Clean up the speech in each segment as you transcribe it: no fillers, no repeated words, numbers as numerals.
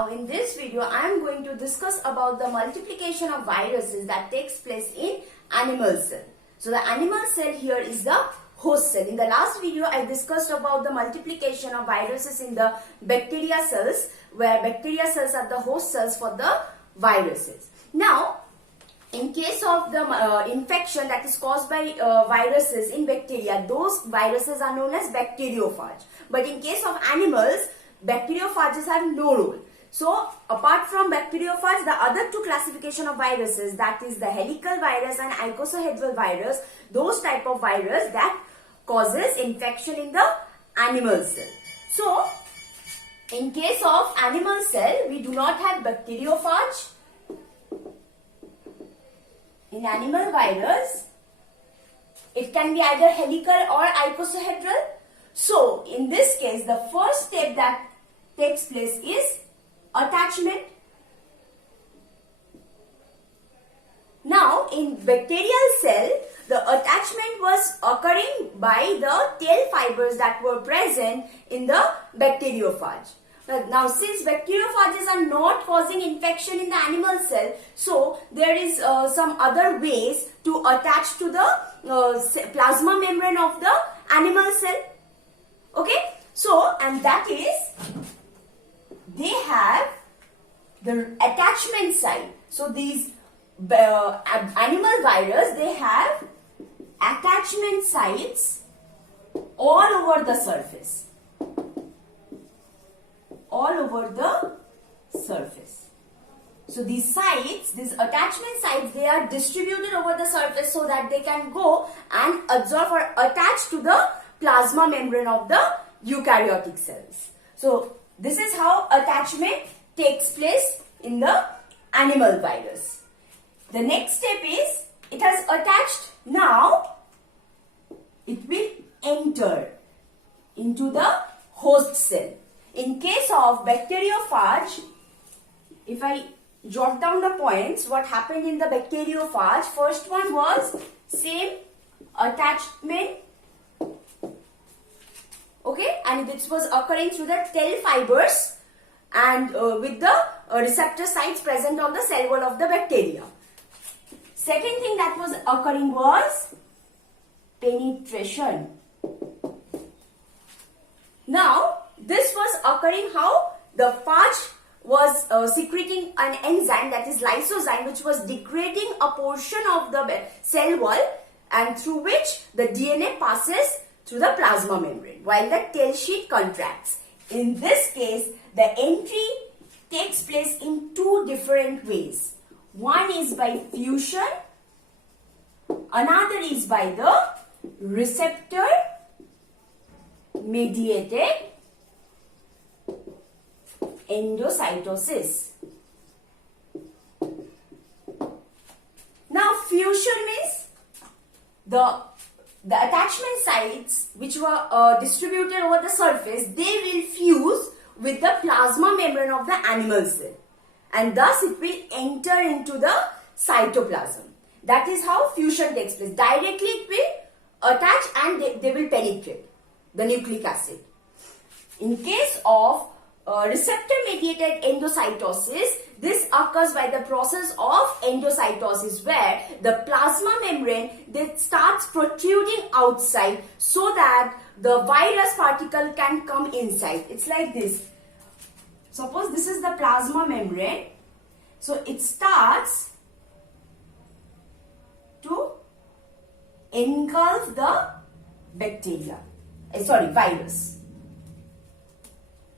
Now in this video I am going to discuss about the multiplication of viruses that takes place in animal cell. So the animal cell here is the host cell. In the last video I discussed about the multiplication of viruses in the bacteria cells, where bacteria cells are the host cells for the viruses. Now in case of the infection that is caused by viruses in bacteria, those viruses are known as bacteriophage. But in case of animals, bacteriophages have no role. So apart from bacteriophage, the other two classification of viruses, that is the helical virus and icosahedral virus, those type of virus that causes infection in the animal cell. So in case of animal cell, we do not have bacteriophage. In animal virus, it can be either helical or icosahedral. So in this case, the first step that takes place is attachment. Now in bacterial cell, the attachment was occurring by the tail fibers that were present in the bacteriophage. Now since bacteriophages are not causing infection in the animal cell, so there is some other ways to attach to the plasma membrane of the animal cell. Okay, so and that is, they have the attachment site. So these animal virus, they have attachment sites all over the surface. All over the surface. So these sites, these attachment sites, they are distributed over the surface so that they can go and absorb or attach to the plasma membrane of the eukaryotic cells. So this is how attachment takes place in the animal virus. The next step is, it has attached. Now it will enter into the host cell. In case of bacteriophage, if I jot down the points, what happened in the bacteriophage, first one was same attachment. Okay, and this was occurring through the tail fibers and with the receptor sites present on the cell wall of the bacteria. Second thing that was occurring was penetration. Now this was occurring how the phage was secreting an enzyme, that is lysozyme, which was degrading a portion of the cell wall and through which the DNA passes through the plasma membrane while the tail sheet contracts. In this case, the entry takes place in two different ways. One is by fusion, another is by the receptor mediated endocytosis. Now fusion means the attachment sites which were distributed over the surface, they will fuse with the plasma membrane of the animal cell, and thus it will enter into the cytoplasm. That is how fusion takes place. Directly it will attach and they will penetrate the nucleic acid. In case of receptor mediated endocytosis, this occurs by the process of endocytosis, where the plasma membrane, that starts protruding outside so that the virus particle can come inside. It's like this. Suppose this is the plasma membrane. So it starts to engulf the bacteria. Virus.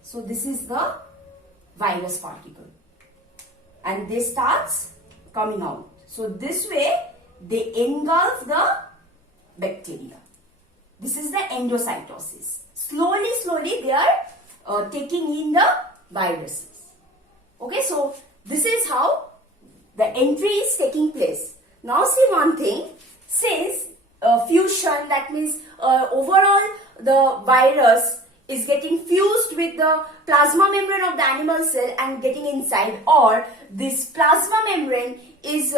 So this is the virus particle. And they starts coming out. So this way they engulf the bacteria. This is the endocytosis. Slowly they are taking in the viruses. Okay, so this is how the entry is taking place. Now see one thing, since fusion, that means overall the virus is getting fused with the plasma membrane of the animal cell and getting inside, or this plasma membrane is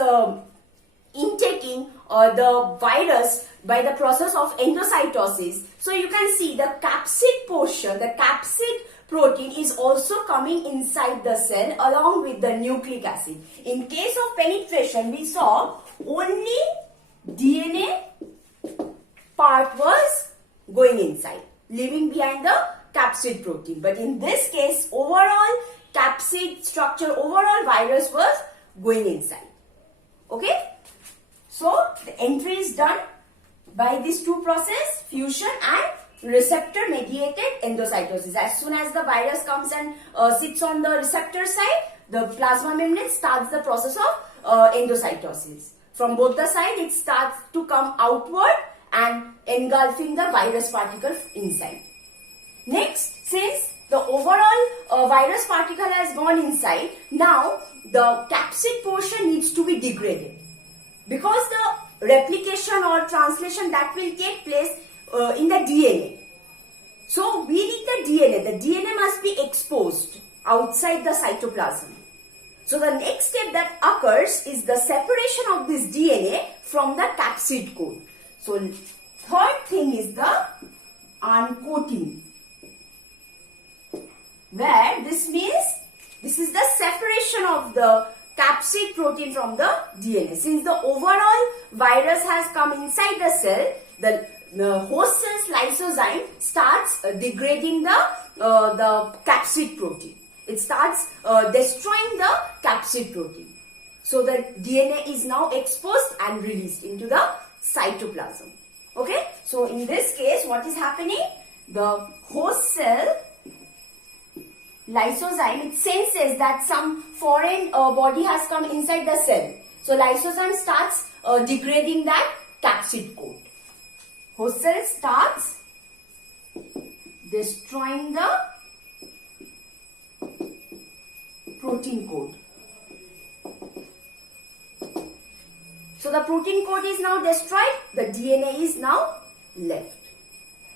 intaking the virus by the process of endocytosis. So you can see the capsid portion, the capsid protein is also coming inside the cell along with the nucleic acid. In case of penetration, we saw only DNA part was going inside, leaving behind the capsid protein. But in this case, overall capsid structure, overall virus was going inside. Okay? So, the entry is done by these two processes, fusion and receptor mediated endocytosis. As soon as the virus comes and sits on the receptor side, the plasma membrane starts the process of endocytosis. From both the sides, it starts to come outward and engulfing the virus particle inside. Next, since the overall virus particle has gone inside, now the capsid portion needs to be degraded. Because the replication or translation that will take place in the DNA. So we need the DNA. The DNA must be exposed outside the cytoplasm. So the next step that occurs is the separation of this DNA from the capsid coat. So third thing is the uncoating, where this means this is the separation of the capsid protein from the DNA. Since the overall virus has come inside the cell, the host cell's lysozyme starts degrading the capsid protein. It starts destroying the capsid protein. So the DNA is now exposed and released into the cytoplasm. Okay? So in this case, what is happening? The host cell lysozyme, it senses that some foreign body has come inside the cell. So lysozyme starts degrading that capsid coat. Host cell starts destroying the protein coat. So the protein coat is now destroyed, the DNA is now left.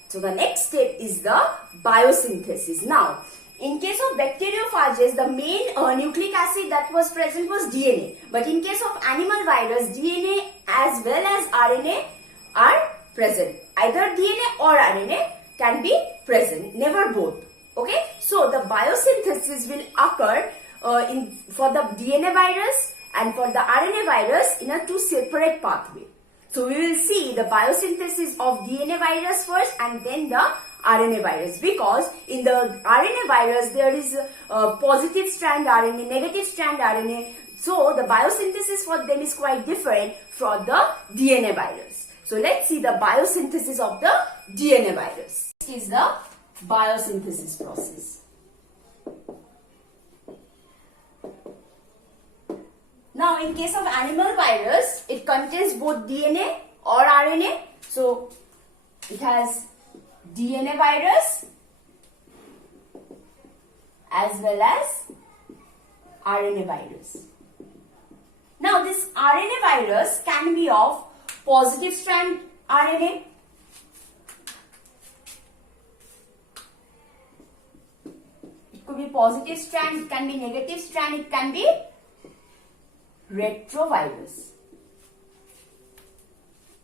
So the next step is the biosynthesis. Now, in case of bacteriophages, the main nucleic acid that was present was DNA. But in case of animal virus, DNA as well as RNA are present. Either DNA or RNA can be present, never both. Okay? So the biosynthesis will occur for the DNA virus and for the RNA virus in a two separate pathway. So we will see the biosynthesis of DNA virus first and then the RNA virus, because in the RNA virus there is a positive strand RNA, negative strand RNA. So the biosynthesis for them is quite different from the DNA virus. So let's see the biosynthesis of the DNA virus. This is the biosynthesis process. Now in case of animal virus, it contains both DNA or RNA. So it has DNA virus as well as RNA virus. Now this RNA virus can be of positive strand RNA, it could be positive strand, it can be negative strand, it can be retrovirus.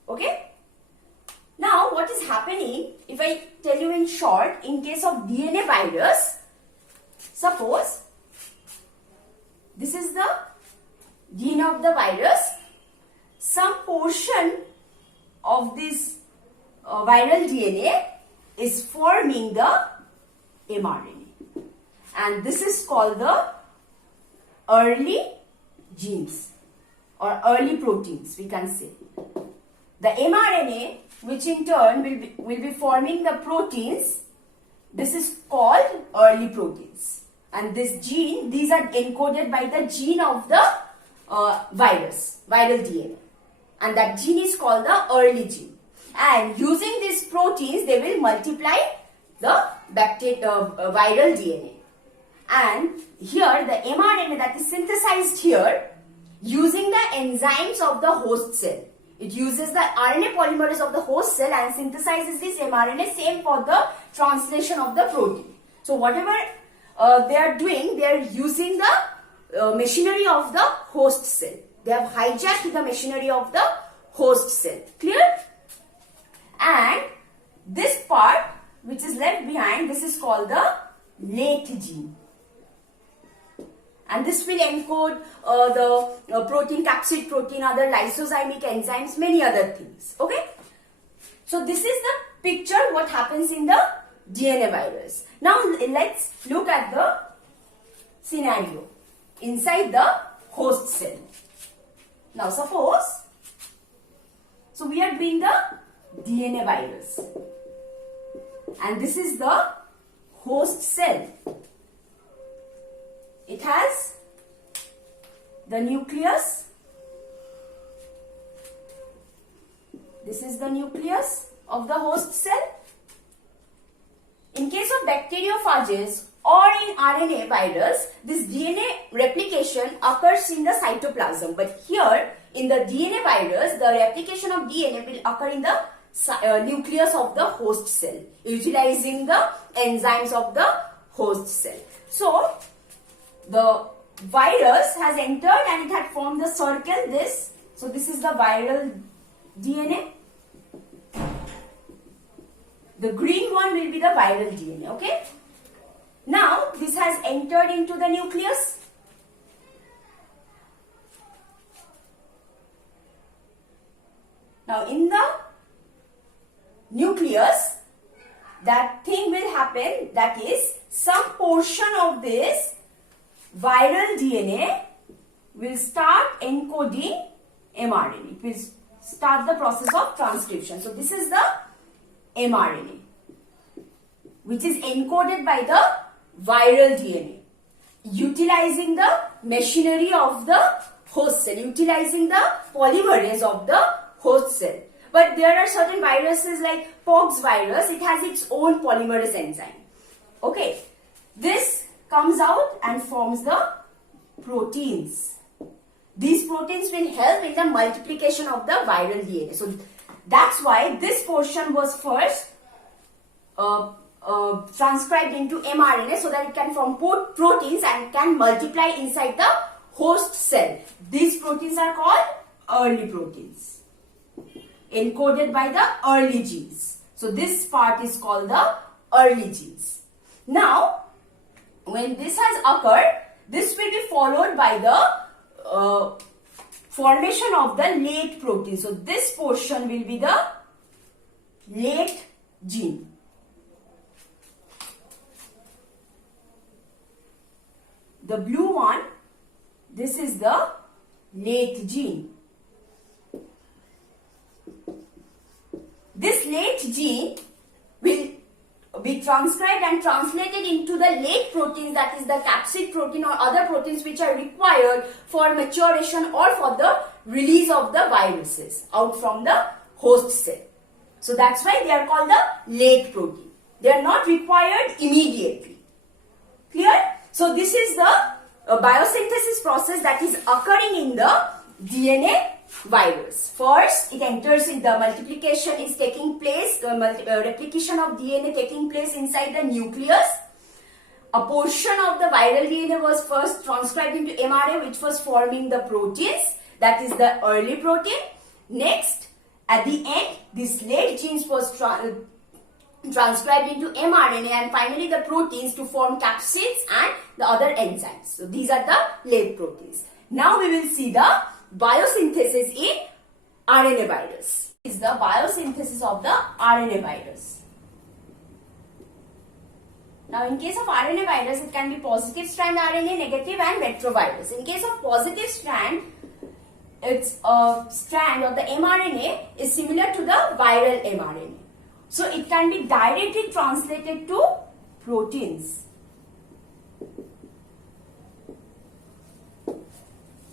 Okay? Now, what is happening, if I tell you in short, in case of DNA virus, suppose this is the DNA of the virus, some portion of this viral DNA is forming the mRNA, and this is called the early genes or early proteins, we can say. The mRNA, which in turn will be forming the proteins, this is called early proteins. And this gene, these are encoded by the gene of the virus, viral DNA. And that gene is called the early gene. And using these proteins, they will multiply the viral DNA. And here the mRNA that is synthesized here using the enzymes of the host cell. It uses the RNA polymerase of the host cell and synthesizes this mRNA, same for the translation of the protein. So whatever they are doing, they are using the machinery of the host cell. They have hijacked the machinery of the host cell. Clear? And this part which is left behind, this is called the late gene. And this will encode the protein, capsid protein, other lysozymic enzymes, many other things. Okay. So this is the picture what happens in the DNA virus. Now let's look at the scenario inside the host cell. Now suppose, so we are doing the DNA virus and this is the host cell. It has the nucleus. This is the nucleus of the host cell. In case of bacteriophages or in RNA virus, this DNA replication occurs in the cytoplasm. But here in the DNA virus, the replication of DNA will occur in the nucleus of the host cell, utilizing the enzymes of the host cell. So the virus has entered and it had formed the circle, this. So this is the viral DNA. The green one will be the viral DNA, okay? Now this has entered into the nucleus. Now in the nucleus, that thing will happen, that is some portion of this viral DNA will start encoding mRNA. It will start the process of transcription. So this is the mRNA, which is encoded by the viral DNA, utilizing the machinery of the host cell, utilizing the polymerase of the host cell. But there are certain viruses like Pox virus, it has its own polymerase enzyme. Okay, this comes out and forms the proteins. These proteins will help in the multiplication of the viral DNA. So that's why this portion was first transcribed into mRNA so that it can form proteins and can multiply inside the host cell. These proteins are called early proteins, encoded by the early genes. So this part is called the early genes. Now, when this has occurred, this will be followed by the formation of the late protein. So this portion will be the late gene. The blue one, this is the late gene. This late gene will be transcribed and translated into the late proteins, that is the capsid protein or other proteins which are required for maturation or for the release of the viruses out from the host cell. So that's why they are called the late protein. They are not required immediately. Clear? So this is the biosynthesis process that is occurring in the DNA virus. First, it enters in the multiplication is taking place, the replication of DNA taking place inside the nucleus. A portion of the viral DNA was first transcribed into mRNA, which was forming the proteins, that is the early protein. Next, at the end, this late genes was transcribed into mRNA and finally the proteins to form capsids and the other enzymes. So these are the late proteins. Now we will see the biosynthesis in RNA virus. This is the biosynthesis of the RNA virus. Now in case of RNA virus, it can be positive strand RNA, negative and retrovirus. In case of positive strand, its strand or the mRNA is similar to the viral mRNA. So it can be directly translated to proteins.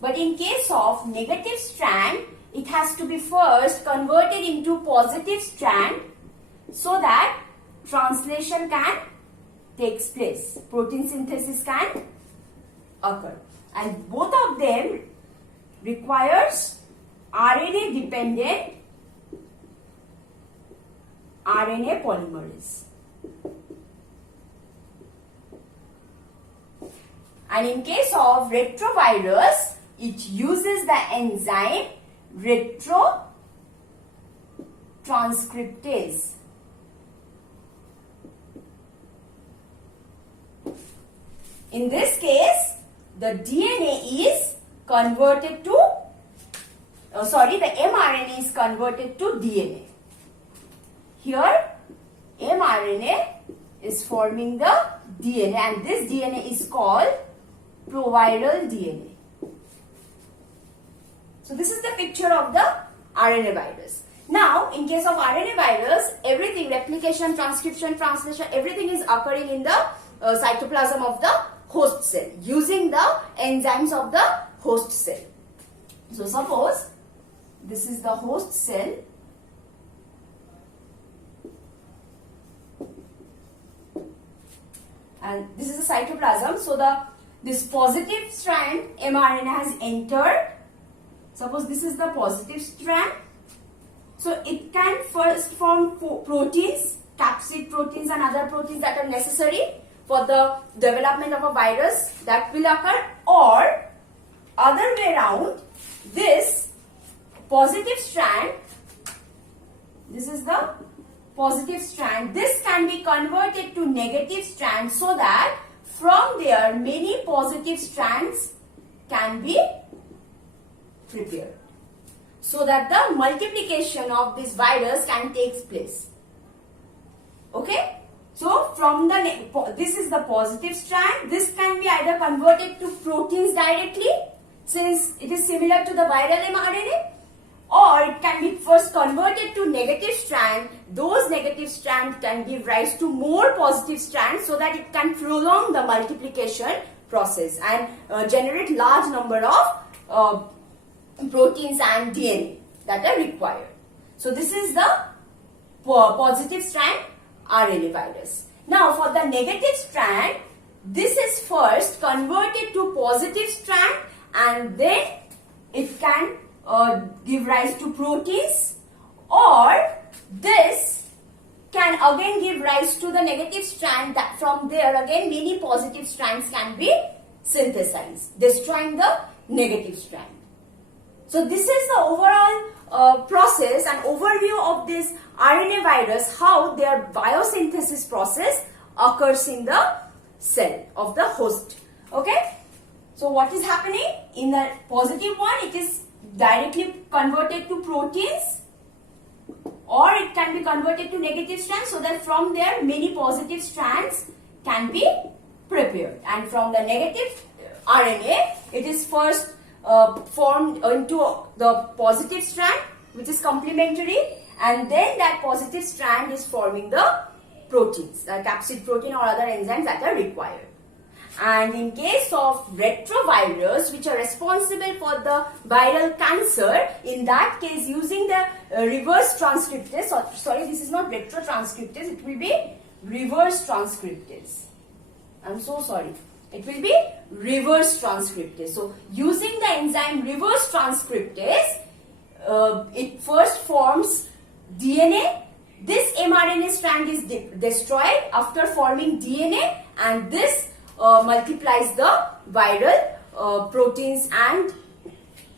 But in case of negative strand, it has to be first converted into positive strand so that translation can take place. Protein synthesis can occur. And both of them requires RNA dependent RNA polymerase. And in case of retrovirus, it uses the enzyme retrotranscriptase. In this case, the DNA is converted to, the mRNA is converted to DNA. Here, mRNA is forming the DNA, and this DNA is called proviral DNA. So this is the picture of the RNA virus. Now, in case of RNA virus, everything, replication, transcription, translation, everything is occurring in the cytoplasm of the host cell using the enzymes of the host cell. So suppose this is the host cell. And this is the cytoplasm. So this positive strand mRNA has entered. Suppose this is the positive strand. So it can first form proteins, capsid proteins and other proteins that are necessary for the development of a virus that will occur, or other way around, this positive strand, this is the positive strand, this can be converted to negative strand so that from there many positive strands can be prepared, so that the multiplication of this virus can take place. Okay? So from this is the positive strand, this can be either converted to proteins directly, since it is similar to the viral mRNA, or it can be first converted to negative strand. Those negative strands can give rise to more positive strands so that it can prolong the multiplication process and generate large number of proteins and DNA that are required. So this is the positive strand RNA virus. Now for the negative strand, this is first converted to positive strand and then it can give rise to proteins, or this can again give rise to the negative strand, that from there again many positive strands can be synthesized, destroying the negative strand. So this is the overall process and overview of this RNA virus, how their biosynthesis process occurs in the cell of the host. Okay. So what is happening? In the positive one, it is directly converted to proteins, or it can be converted to negative strands so that from there many positive strands can be prepared. And from the negative RNA, it is first formed into the positive strand, which is complementary, and then that positive strand is forming the proteins, the capsid protein or other enzymes that are required. And in case of retrovirus, which are responsible for the viral cancer, in that case using the reverse transcriptase, sorry, this is not retrotranscriptase, it will be reverse transcriptase. I'm so sorry. It will be reverse transcriptase. So using the enzyme reverse transcriptase, it first forms DNA. This mRNA strand is destroyed after forming DNA, and this multiplies the viral proteins and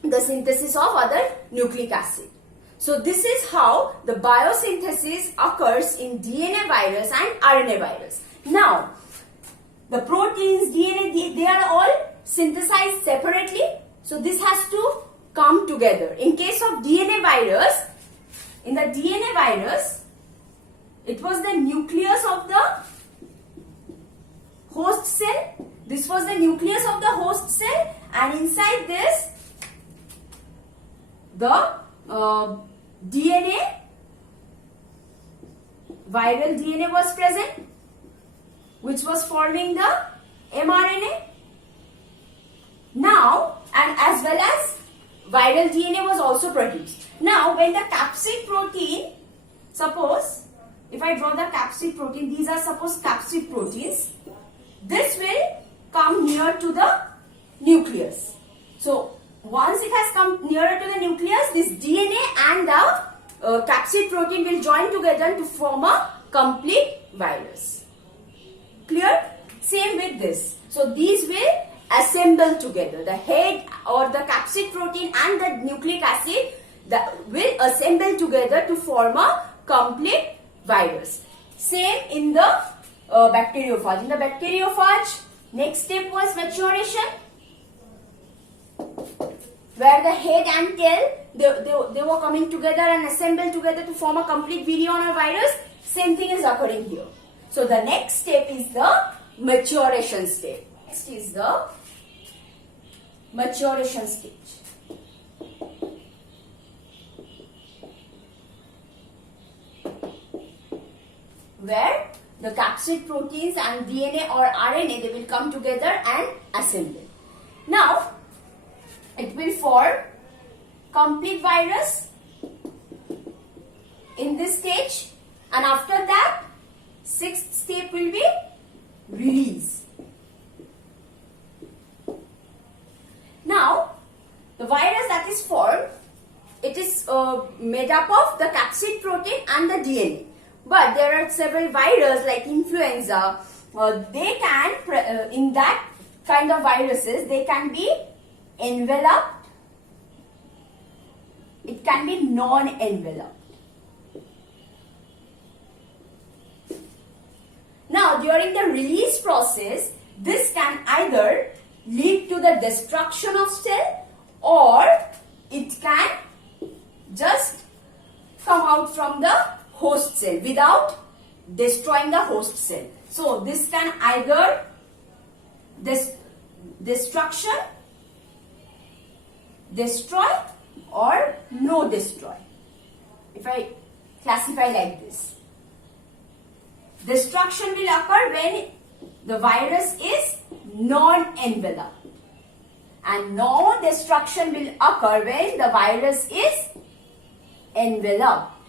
the synthesis of other nucleic acid. So this is how the biosynthesis occurs in DNA virus and RNA virus. Now, the proteins, DNA, they are all synthesized separately. So this has to come together. In case of DNA virus, in the DNA virus, it was the nucleus of the host cell. This was the nucleus of the host cell, and inside this, the DNA, viral DNA was present, which was forming the mRNA. Now, and as well as viral DNA was also produced. Now, when the capsid protein, suppose, if I draw the capsid protein, these are suppose capsid proteins, this will come near to the nucleus. So, once it has come nearer to the nucleus, this DNA and the capsid protein will join together to form a complete virus. Clear? Same with this. So, these will assemble together. The head or the capsid protein and the nucleic acid will assemble together to form a complete virus. Same in the bacteriophage. In the bacteriophage, Next step was maturation, where the head and tail, they were coming together and assembled together to form a complete virion or virus. Same thing is occurring here. So the next step is the maturation step. Next is the maturation stage. Where the capsid proteins and DNA or RNA, they will come together and assemble. Now, it will form complete virus in this stage, and after that, sixth step will be release. Now, the virus that is formed, it is made up of the capsid protein and the DNA. But there are several viruses like influenza. They can, in that kind of viruses, they can be enveloped. It can be non-enveloped. Now, during the release process, this can either lead to the destruction of cell, or it can just come out from the host cell without destroying the host cell. So this can either destruction, destroy, or no destroy. If I classify like this, destruction will occur when the virus is non-enveloped, and no destruction will occur when the virus is enveloped.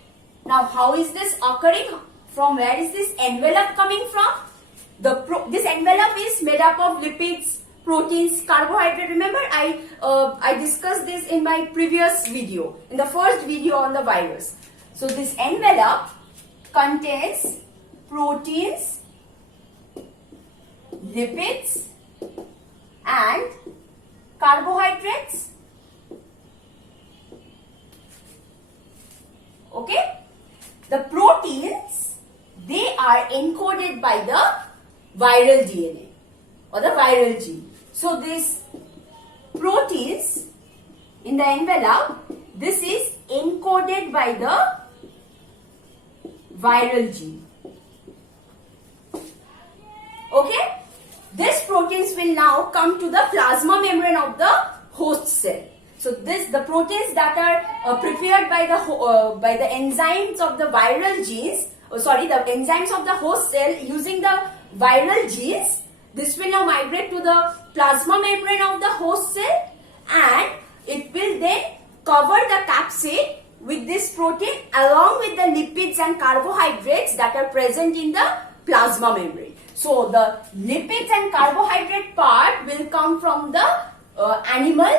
Now, how is this occurring? From where is this envelope coming from? This envelope is made up of lipids, proteins, carbohydrate. Remember, I discussed this in my previous video, in the first video on the virus. So, this envelope contains proteins, lipids, and carbohydrates. Okay? The proteins, they are encoded by the viral DNA or the viral gene. So these proteins in the envelope, this is encoded by the viral gene. Okay? These proteins will now come to the plasma membrane of the host cell. So the proteins that are prepared by the enzymes of the viral genes, the enzymes of the host cell using the viral genes, this will now migrate to the plasma membrane of the host cell, and it will then cover the capsid with this protein along with the lipids and carbohydrates that are present in the plasma membrane. So the lipids and carbohydrate part will come from the animal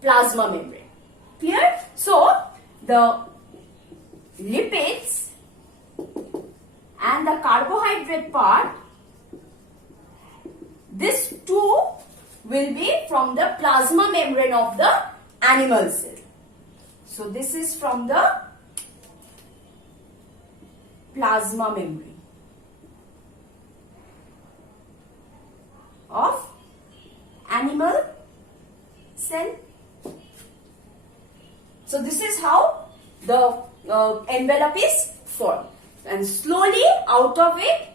plasma membrane. Clear? So the lipids and the carbohydrate part, this too will be from the plasma membrane of the animal cell. So this is from the plasma membrane of animal cell. So this is how the envelope is formed, and slowly out of it,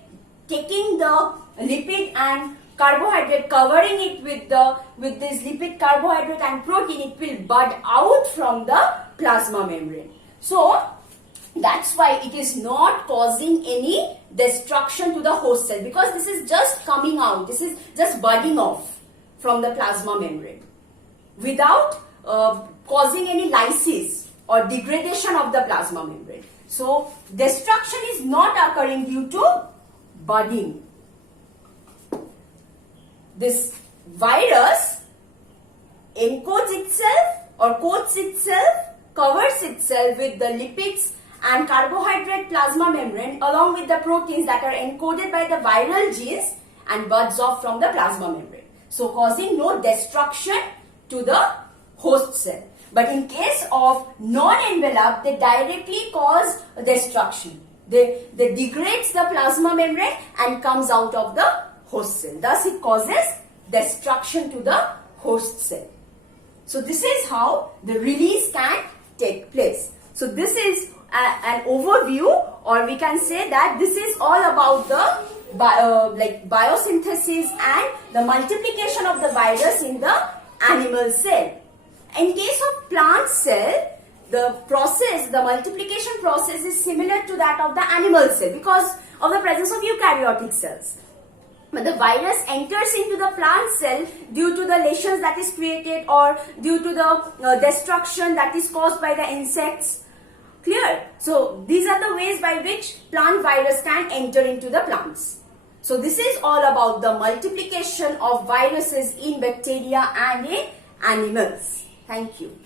taking the lipid and carbohydrate, covering it with this lipid, carbohydrate and protein, it will bud out from the plasma membrane. So that's why it is not causing any destruction to the host cell, because this is just coming out, this is just budding off from the plasma membrane without causing any lysis or degradation of the plasma membrane. So destruction is not occurring due to budding. This virus encodes itself or coats itself, covers itself with the lipids and carbohydrate plasma membrane along with the proteins that are encoded by the viral genes, and buds off from the plasma membrane. So causing no destruction to the host cell. But in case of non-enveloped, they directly cause destruction. They degrades the plasma membrane and comes out of the host cell. Thus, it causes destruction to the host cell. So, this is how the release can take place. So, this is an overview, or we can say that this is all about the biosynthesis and the multiplication of the virus in the animal cell. In case of plant cell, the multiplication process is similar to that of the animal cell because of the presence of eukaryotic cells. But the virus enters into the plant cell due to the lesions that is created or due to the destruction that is caused by the insects. Clear? So, these are the ways by which plant virus can enter into the plants. So, this is all about the multiplication of viruses in bacteria and in animals. Thank you.